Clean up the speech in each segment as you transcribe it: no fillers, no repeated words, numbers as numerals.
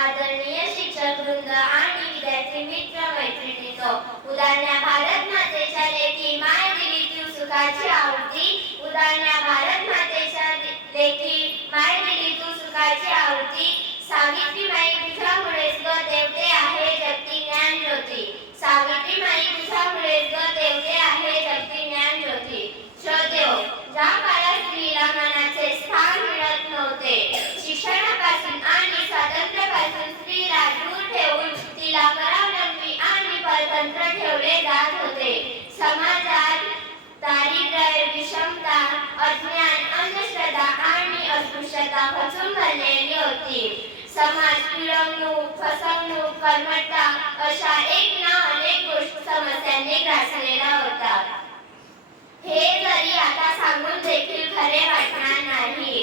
आदरणीय शिक्षक वृंद आणि विद्यार्थी मित्र मैत्रिणींनो, उदाहरणा भारत मातेच्या लेखी माय दिली तू सुखाची आहुती, उदाहरणा भारत मातेच्या लेखी माय दिली तू सुखाची आहुती, सावित्रीबाई तुझ्यामुळेच ग देवते आहे जगती ज्ञान ज्योती, सावित्रीबाई तुझ्यामुळेच ग देवते आहे जगती ज्ञान ज्योती. श्रोतेहो, ज्या काळात स्त्रीला मानाचे स्थान मिळत नव्हते, शिक्षणापासून आणि स्वातंत्र्यापासून स्त्रीला दूर ठेवून तिला परावलंबी आणि परतंत्र ठेवले जात होते. समाजात दारिद्र्य, विषमता, अज्ञान, अंधश्रद्धा आणि अस्पृश्यता खचून भरलेली होती. समाज पिळवणूक, फसवणूक, कर्मठता अशा एक ना अनेक समस्यांनी ग्रासलेला होता. हे जरी आता सांगून देखील खरे वाटणार नाही.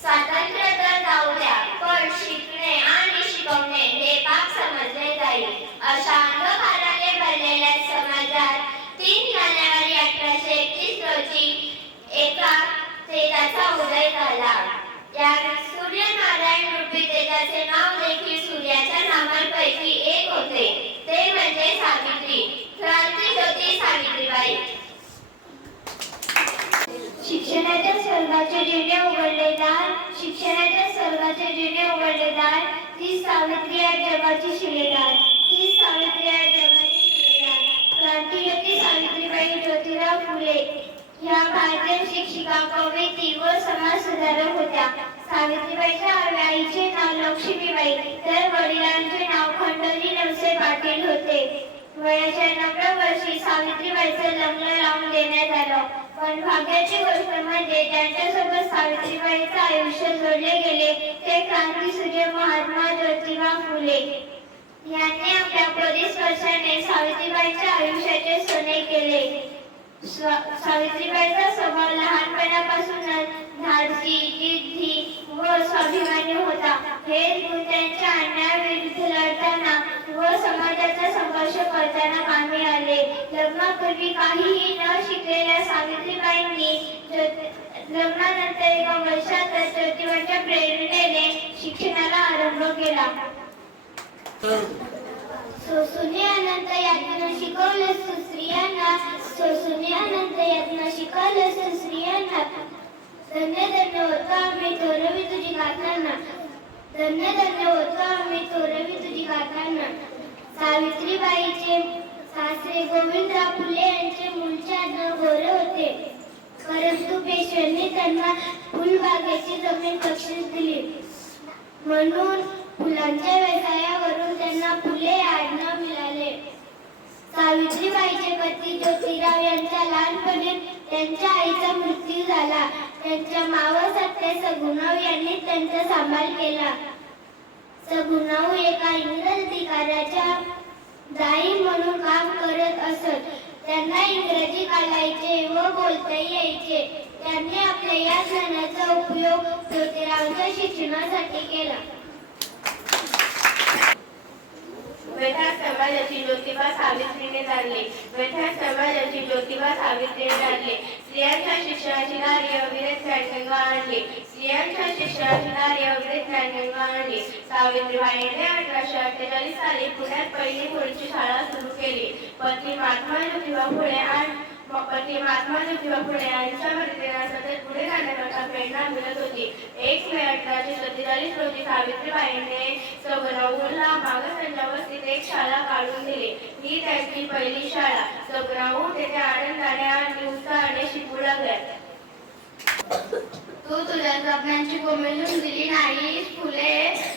स्वातंत्र्य तर जाऊ द्या, पण शिकणे आणि शिकवणे हे पाप समजले जाईल. अशा अंधकाराने भरलेल्या समाजात 3 जानेवारी 1831 रोजी एका तेजाचा उदय झाला. या सूर्यनारायण रूपी तेजाचे नाव देखील सूर्याच्या नावांपैकी एक होते, ते म्हणजे सावित्री, क्रांतिज्योती सावित्रीबाई. शिक्षणाच्या स्वर्गाचे जिने उघडले दार, शिक्षणाच्या स्वर्गाचे जिने उघडले दार, ती सावित्री आहे जगाची शिलेदार, ती सावित्री आहे जगाची शिलेदार. क्रांतिज्योती सावित्रीबाई ज्योतिराव फुले ह्या भारतीय शिक्षिका, कवयित्री व समाज सुधारक होत्या. सावित्रीबाईच्या आईचे नाव लक्ष्मीबाई तर वडिलांचे नाव खंडोजी नवसे पाटील होते. वयाच्या 9व्या वर्षी सावित्रीबाईचं लग्न लावून देण्यात आलं. पण भाग्याची गोष्ट म्हणजे ज्यांच्यासोबत सावित्रीबाईंचे आयुष्य जोडले गेले ते क्रांतीसूर्य महात्मा ज्योतिबा फुले यांनी आपल्या परिस्पर्शाने सावित्रीबाईंच्या आयुष्याचे सोने केले. सावित्रीबाईंचा स्वभाव लहानपणापासूनच धाडसी, जिद्दी व स्वाभिमानी होता. हे गुण त्यांच्या अन्यायाविरुद्ध लढताना व समाजाचा संघर्ष करताना कामी आले. लग्नापूर्वी काहीही न शिकलेल्या सावित्रीबाईंनी लग्नानंतर एका वर्षातच ज्योतिबाच्या प्रेरणेने शिक्षणाला आरंभ केला. सोसुने अनंत यातनं शिकवलं स्त्रियांना, सोसुने अनंत यातनं शिकवलं स्त्रियांना, धन्य धन्य होतो आम्ही थोरवी तुझी गाथांना, धन्य धन्य होतो आम्ही थोरवी तुझी गाथांना. सावित्रीबाईचे सासरे गोविंदराव फुले यांचे मूळचे आडनाव गोरे होते, परंतु पेशव्यांनी त्यांना फुलबागेची जमीन बक्षीस दिली, म्हणून फुलांच्या व्यवसायावरून त्यांना फुले आडनाव मिळाले. सावित्रीबाईचे पती ज्योतिराव यांच्या लहानपणी त्यांच्या आईचा मृत्यू झाला. त्यांच्या मावस आत्या सगुणाऊ यांनी त्यांचा सांभाळ केला. सगुणाऊ एका इंग्रज अधिकाऱ्याच्या दाई म्हणून काम करत असत. त्यांना इंग्रजी काढायचे व बोलताही यायचे. त्यांनी आपल्या या ज्ञानाचा उपयोग ज्योतिरावांच्या शिक्षणासाठी केला. वैद्य समाजाची ज्योतिबा सावित्रीने जाणले, वैद्य समाजाची ज्योतिबा सावित्रीने जाणले. स्त्रियांच्या शिक्षणाची दारी अविरत ज्ञानगंगा आणली, स्त्रियांच्या शिक्षणाची दारी अविरत ज्ञानगंगा आणली. सावित्रीबाईंनी 1848 साली पुण्यात पहिली मुलीची शाळा सुरू केली. पती महात्मा ज्योतिबा फुले यांच्या मदतीने सतत पुढे जाण्याकरता प्रेरणा मिळत होती. 1 मे 1847 रोजी सावित्रीबाईंनी सगुणाऊला मागासवर्गीय वस्तीत एक शाळा काढून दिली. ही त्यांची पहिली शाळा. सगुणाऊ तेथे आनंदाने आणि उत्साहाने शिकू लागल्या. तू तुझ्या स्वप्नांची कोमेजून दिली नाहीस फुले,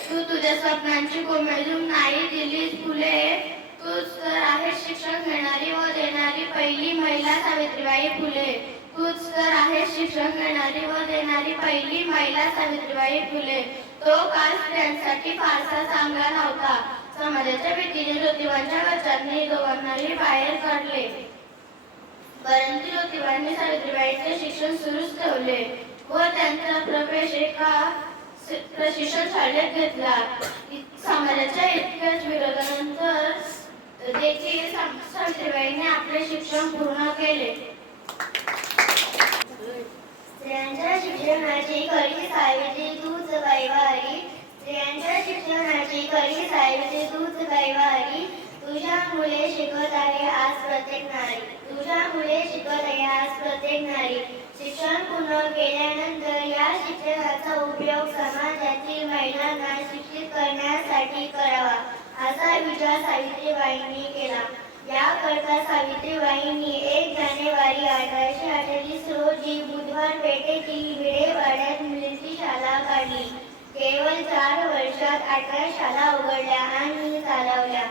तू तुझ्या स्वप्नांची कोमेजून नाही दिलीस फुले, तूच तर आहेस शिक्षण घेणारी व देणारी पहिली महिला सावित्रीबाई फुले, तूच तर आहेस शिक्षण घेणारी व देणारी पहिली महिला सावित्रीबाई फुले. तो काळ स्त्रियांसाठी फारसा चांगला नव्हता. समाजाच्या भीतीने ज्योतिबांच्या घरच्यांनी दोघांनाही बाहेर काढले, परंतु ज्योतिबांनी सावित्रीबाईंचे शिक्षण सुरूच ठेवले व त्यांचा प्रवेश एका प्रशिक्षण शाळेत घेतला. समाजाच्या इतक्याच विरोधानंतर देखील सावित्रीबाईंनी आपले शिक्षण पूर्ण केले. स्त्रियांच्या शिक्षणाची खरी सावित्री तूच कैवारी, स्त्रियांच्या शिक्षणाची करी सावित्री तूच कैवारी, तुझ्यामुळे शिकत आहे आज प्रत्येक नारी, तुझ्यामुळे शिकत आहे आज प्रत्येक नारी. शिक्षण पूर्ण केल्यानंतर या शिक्षणाचा उपयोग समाजातील महिलांना शिक्षित करण्यासाठी करावा, असा विचार सावित्रीबाईंनी केला. याकरता सावित्रीबाईंनी 1 जानेवारी 1848 रोजी बुधवार पेठेतील भिडेवाड्यात मुलींची शाळा काढली. केवळ 4 वर्षात 18 शाळा उघडल्या आणि चालवल्या.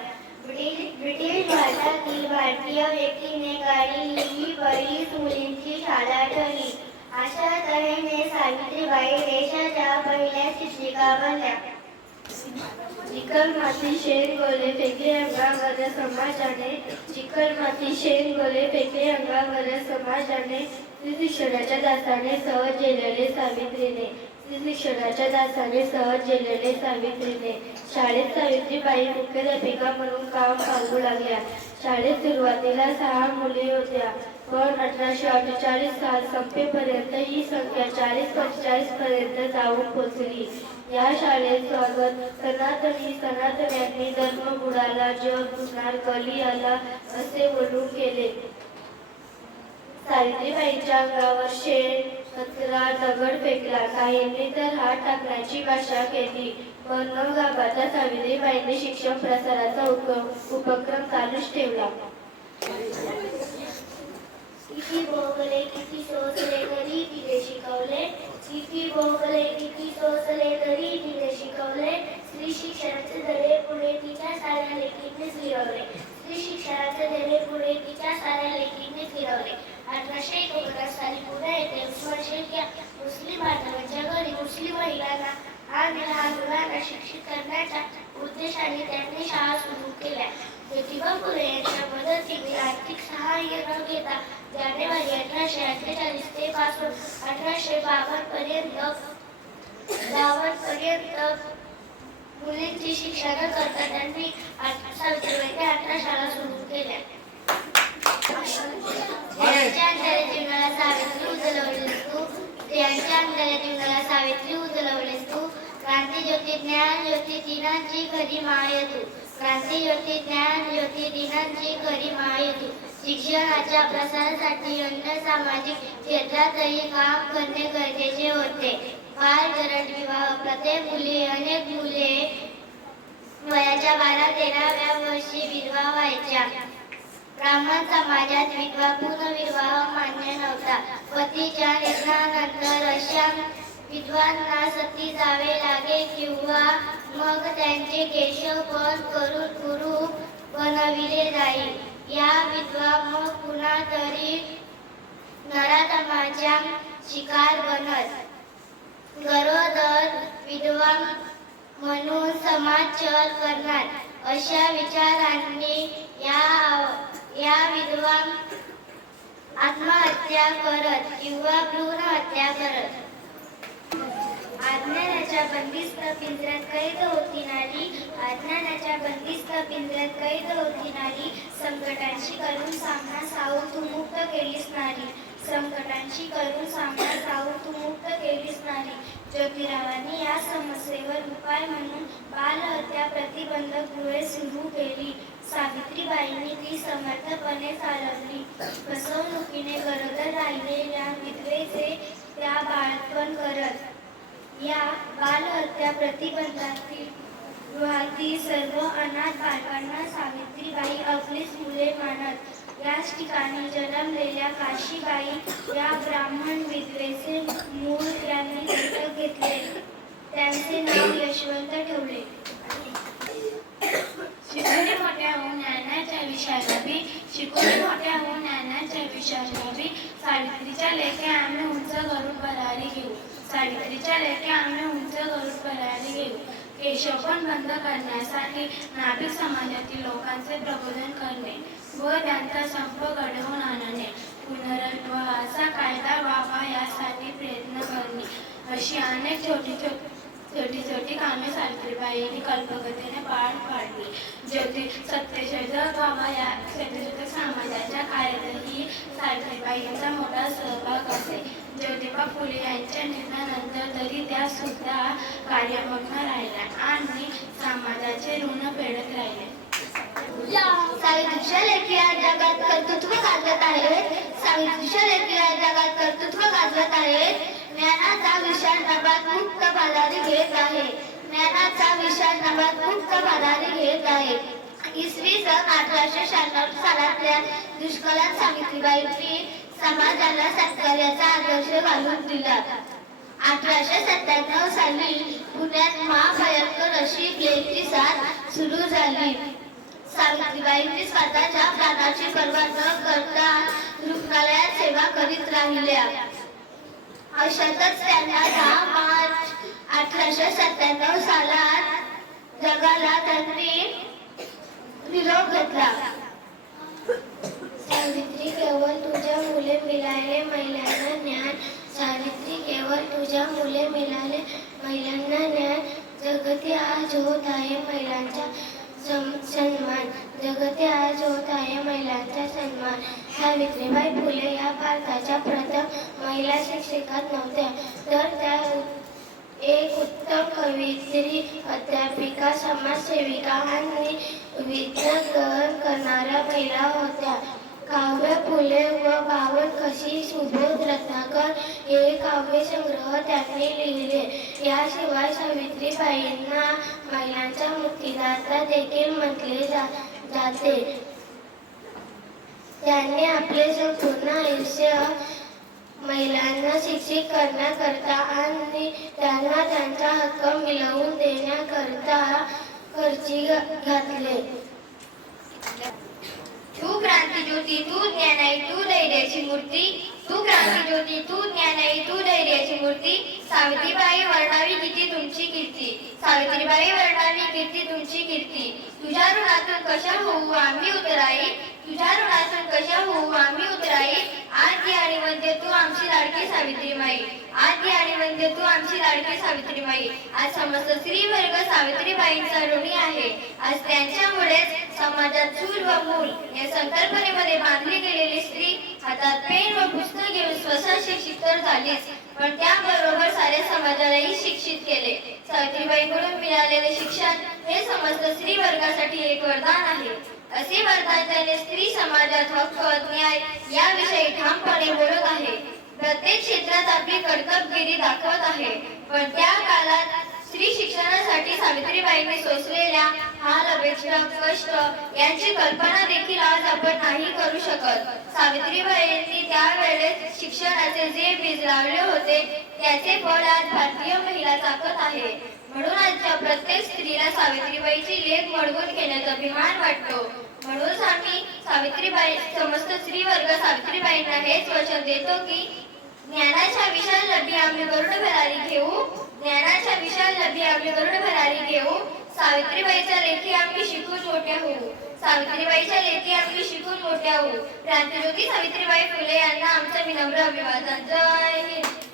ब्रिटिश भारतातील भारतीय व्यक्तीने काढलेली ही पहिलीच मुलींची शाळा ठरली. अशा तऱ्हेने सावित्रीबाई देशाच्या पहिल्या शिक्षिका बनल्या. चिकलमाती शेण गोले फेकले अंगावर समाजाने, चिकलमाती शेण गोले फेकले अंगावर समाजाने, शिक्षणाच्या दासाने सहज झेलले सावित्रीने, शिक्षणाच्या दासाने सहज झेलले सावित्रीने. शाळेत सावित्रीबाई मुख्याध्यापिका म्हणून काम पाहू लागल्या. शाळेत सुरुवातीला 6 मुली होत्या, पण 1848 साल संपेपर्यंत ही संख्या 40-45 पर्यंत जाऊन पोहोचली. या शाळेत स्वागत सनातन्यांनी धर्म बुडाला, जग बुडणार, कली आला असे म्हणून केले. सावित्रीबाईंच्या अंगावर शेण, कचरा, दगड फेकला, काहींनी तर हात टाकण्याची भाषा केली. पण न घाबरता सावित्रीबाईंनी शिक्षण प्रसाराचा उपक्रम चालूच ठेवला. किती भोगले किती सोसले तरी तिने शिकवले, किती भोगले किती सोसले तरी तिने शिकवले. स्त्री शिक्षणाचे धडे पुढे तिच्या साऱ्या लेकींनीच गिरवले, स्त्री शिक्षणाचे धडे पुढे तिच्या साऱ्या लेकींनीच गिरवले. 1849 साली पुणे येथे उस्मान शेख या मुस्लिम बांधवांच्या घरी मुस्लिम महिलांना आणि लहान मुलांना शिक्षित करण्याच्या उद्देशाने त्यांनी शाळा सुरू केल्या. ज्योतिबा फुले यांच्या मदतीने आर्थिक सहाय्य न घेता जानेवारी 1848 ते पासून 1852 पर्यंत मुलींची शिक्षण करता त्यांनी सावित्रीबाईंनी 18 शाळा सुरू केल्या. त्यांच्या अंधाऱ्या जीवनाला सावित्री उजळवलीस तू, त्यांच्या अंधाऱ्या जीवनाला सावित्री उजळवलीस तू. क्रांती ज्योती ज्ञान ज्योती दिनांची खरी माय तू, क्रांती ज्योती ज्ञान ज्योती दिनांची खरी माय तू. शिक्षणाच्या प्रसारासाठी अन्य सामाजिक क्षेत्रातही काम करणे गरजेचे होते. बालगरड विवाह प्रथेमुळे अनेक मुले वयाच्या 12-13व्या वर्षी विधवा व्हायच्या. ब्राह्मण समाजात विधवा पुनर्विवाह मान्य नव्हता. पतीच्या निधनानंतर अशा विधवांना सती जावे लागे किंवा मग त्यांचे केशवपण करून कुरूप बनविले जाईल. या विधवा मग पुन्हा तरी नराधमाच्या शिकार बनत. गरोदर विधवा म्हणून समाज छळ करणार अशा विचारांनी या विधवा आत्महत्या करत किंवा भ्रूण हत्या करत. अज्ञानाच्या बंदिस्त पिंजऱ्यात कैद होती नारी, अज्ञानाच्या बंदिस्त पिंजऱ्यात कैद होती नारी. संकटांशी करून सामना सावून तू मुक्त केलीस नारी, संकटांशी करून सामना सावून तू मुक्त केलीस नारी. ज्योतिरावांनी या समस्येवर उपाय म्हणून बालहत्या प्रतिबंधक गृहे सुरू केली. सावित्रीबाईंनी ती समर्थपणे चालवली. फसवणुकीने गरोदर राहिलेल्या विधवेचे त्या बाळंतपण करत. या बालहत्या प्रतिबंधातील गृहातील सर्व अनाथ बालकांना सावित्रीबाई आपलीच मुले मानत. याच ठिकाणी जन्मलेल्या काशीबाई या ब्राह्मण विधवेचे मूळ यांनी दत्तक घेतले. त्यांचे नाव यशवंत ठेवले. शिकून मोठ्या होऊन ज्ञानाच्या विशालावी, शिकून मोठ्या होऊन ज्ञानाच्या विशालावी. सावित्रीच्या लेखे आम्ही उंच गरुड भरारी घेऊ, सावित्रीच्या लेखे आम्ही उंच गरुड भरारी घेऊ. केशवपण बंद करण्यासाठी नाभिक समाजातील लोकांचे प्रबोधन करणे व त्यांचा संप घडवून आणणे, पुनर्विवाहाचा कायदा व्हावा यासाठी प्रयत्न करणे अशी अनेक छोटी छोटी कामे सावित्रीबाईंनी कल्पकतेने पार पाडली. सत्यशोधक व्हावा या सत्यशोधक समाजाच्या कार्यातही सावित्रीबाईंचा मोठा सहभाग असे. ज्योतिबा फुले यांच्या निधनानंतर तरी त्या सुद्धा कार्यमग्न राहिल्या आणि समाजाचे ऋण फेडत राहिले. सावित्रीच्या लेखी या जगात कर्तृत्व गाजवत आहेत. सावित्रीच्या लेखी या जगात कर्तृत्व गाजवत आहेत. ज्ञानाचा विशाल नभात मुक्त बाजारी घेत आहे. ज्ञानाचा विशाल नभात मुक्त बाजारी घेत आहे. इसवी सन 1896 सालातल्या दुष्काळात सावित्रीबाईंनी समाजाला सत्कार्याचा आदर्श घालून दिला. 1897 साली पुण्यात महाभयंकर अशी प्लेगची साथ सुरू झाली. सावित्रीबाईंनी स्वतःच्या प्राणाची पर्वा न करता रुग्णालयात सेवा करीत राहिल्या. अशातच त्यांना 10 मार्च 1897 सालात जगाला त्यांनी निरोप घेतला. सावित्री केवळ तुझ्या मुले मिळाले महिलांना ज्ञान. सावित्री केवळ तुझ्या मुले मिळाले महिलांना ज्ञान. जगती आज होत आहे महिलांचा सन्मान. जगती आज होत आहे महिलांचा सन्मान. सावित्रीबाई फुले या भारताच्या प्रथम महिला शिक्षिका नव्हत्या, तर त्या एक उत्तम कवयित्री, अध्यापिका, समाजसेविका आणि विज्ञान करणाऱ्या महिला होत्या. काव्य फुले व बावन कशी सुबोध रत्नाकर हे काव्यसंग्रह त्यांनी लिहिले. याशिवाय सावित्रीबाईंना महिलांच्या मुक्तिदाता देखील म्हटले जाते. त्यांनी आपले संपूर्ण आयुष्य महिलांना शिक्षित करण्याकरता आणि त्यांना त्यांचा हक्क मिळवून देण्याकरता खर्ची घातले. तू क्रांती ज्योती, तू ज्ञानाई, तू धैर्याची मूर्ती. तू क्रांती ज्योती, तू ज्ञानाई, तू धैर्याची मूर्ती. सावित्रीबाई वर्णावी किती तुमची कीर्ती. सावित्रीबाई वर्णावी कीर्ती तुमची कीर्ती. तुझ्या ऋणातून कशा होऊ आम्ही उतराई. तुझ्या ऋणातून कशा होऊ आम्ही उतराई. आद्य आणि वंद्य तू आमची लाडकी सावित्रीबाई. आद्य आणि वंद्य तू आमची लाडकी सावित्रीबाई. आज समस्त स्त्री वर्ग सावित्रीबाईंचा ऋणी आहे. आज त्यांच्यामुळेच समाजात चूल व मूल या संकल्पनेमध्ये बांधली गेलेली स्त्री हातात पेन व पुस्तक घेऊन स्वतः शिक्षित तर झालीच, पण त्याबरोबर साऱ्या समाजालाही शिक्षित केले. सावित्रीबाईंकडून मिळालेले शिक्षण हे समस्त स्त्री वर्गासाठी एक वरदान आहे. असे वरदान त्याने स्त्री समाजात हक्क न्याय याविषयी ठामपणे बोलत आहे. प्रत्येक क्षेत्रात आपली कर्तबगिरी दाखवत आहे. पण त्या काळात स्त्री शिक्षणासाठी सावित्रीबाईंनी सोसलेल्या हाल, अपेक्षा, कष्ट यांची कल्पना देखील आज आपण नाही करू शकत. सावित्रीबाईंनी त्यावेळेस शिक्षणाचे जे बीज लावले होते त्याचे फळ आज भारतीय महिला चाकत आहे. म्हणून आजच्या प्रत्येक स्त्रीला सावित्रीबाईची लेख म्हणून घेण्याचा अभिमान वाटतो. म्हणूनच आम्ही सावित्रीबाई समस्त स्त्री वर्ग सावित्रीबाईंना हेच वचन देतो की ज्ञानाच्या विशाल नदी आम्ही गरुड भरारी घेऊ. ज्ञानाच्या विशाल नदी आम्ही गरुड भरारी घेऊ. सावित्रीबाईच्या लेखी आम्ही शिकून मोठ्या होऊ. सावित्रीबाईच्या लेखी आम्ही शिकून मोठ्या होऊ. क्रांतिज्योती सावित्रीबाई फुले यांना आमचं विनम्र अभिवादन. जय हिंद.